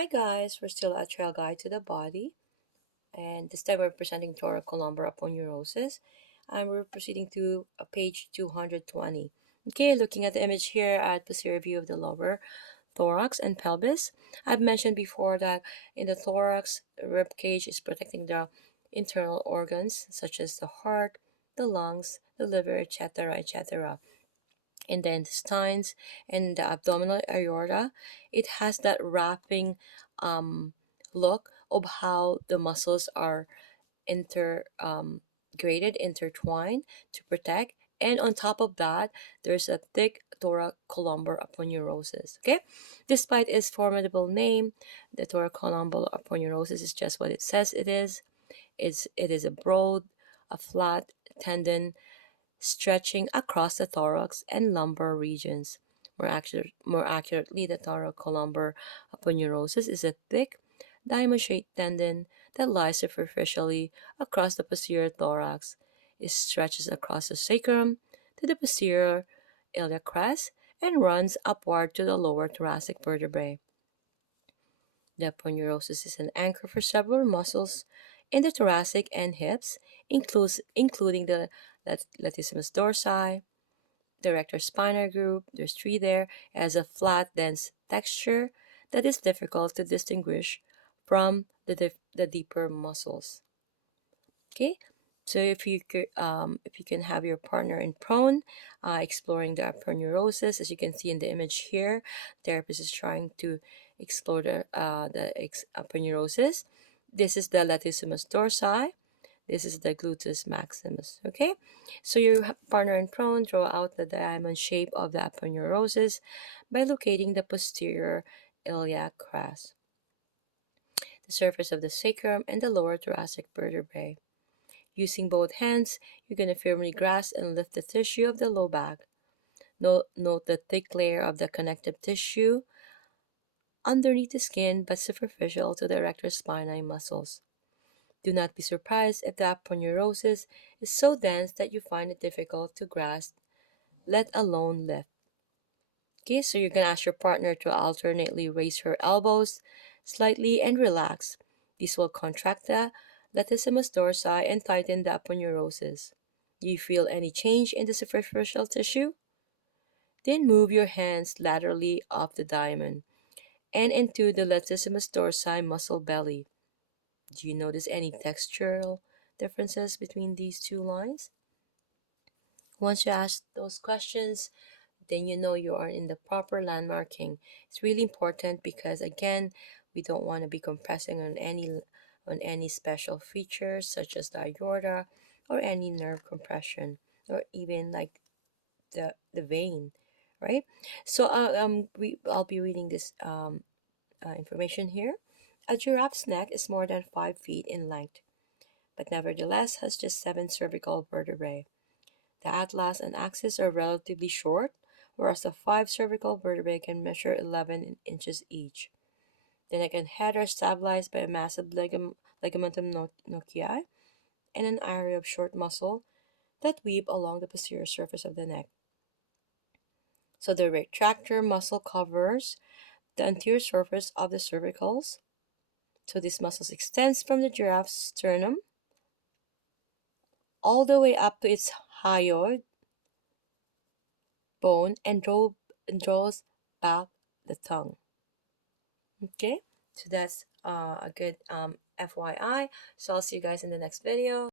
Hi guys, we're still at Trailguide to the Body, and this time we're presenting thoracolumbar aponeurosis, and we're proceeding to page 220. Okay, looking at the image here at posterior view of the lower thorax and pelvis. I've mentioned before that in the thorax, rib cage is protecting the internal organs such as the heart, the lungs, the liver, etc., etc. In the intestines and the abdominal aorta, it has that wrapping look of how the muscles are intertwined to protect. And on top of that, there's a thick thoracolumbar aponeurosis. Okay, despite its formidable name, the thoracolumbar aponeurosis is just what it says it is. It is a broad, a flat tendon stretching across the thorax and lumbar regions. More accurately, the thoracolumbar aponeurosis is a thick, diamond-shaped tendon that lies superficially across the posterior thorax. It stretches across the sacrum to the posterior iliac crest and runs upward to the lower thoracic vertebrae. The aponeurosis is an anchor for several muscles in the thoracic and hips, including the latissimus dorsi, the rectus spinae group. There's three there. It has a flat, dense texture that is difficult to distinguish from the deeper muscles. Okay, so if you can have your partner in prone, exploring the aponeurosis, as you can see in the image here, therapist is trying to explore the aponeurosis. This is the latissimus dorsi. This is the gluteus maximus. Okay, so your partner in prone, draw out the diamond shape of the aponeurosis by locating the posterior iliac crest, the surface of the sacrum, and the lower thoracic vertebrae. Using both hands, you're going to firmly grasp and lift the tissue of the low back. Note the thick layer of the connective tissue underneath the skin but superficial to the rectus spinae muscles. Do not be surprised if the aponeurosis is so dense that you find it difficult to grasp, let alone lift. Okay, so you're going to ask your partner to alternately raise her elbows slightly and relax. This will contract the latissimus dorsi and tighten the aponeurosis. Do you feel any change in the superficial tissue? Then move your hands laterally off the diamond and into the latissimus dorsi muscle belly. Do you notice any textural differences between these two lines? Once you ask those questions, then you know you are in the proper landmarking. It's really important because again, we don't want to be compressing on any special features such as the aorta or any nerve compression or even like the vein, right? So I'll be reading this information here. A giraffe's neck is more than 5 feet in length, but nevertheless has just 7 cervical vertebrae. The atlas and axis are relatively short, whereas the 5 cervical vertebrae can measure 11 inches each. The neck and head are stabilized by a massive ligamentum nochiae and an area of short muscle that weave along the posterior surface of the neck. So the retractor muscle covers the anterior surface of the cervicals. So this muscle extends from the giraffe's sternum all the way up to its hyoid bone and draws back the tongue. Okay, so that's a good FYI. So I'll see you guys in the next video.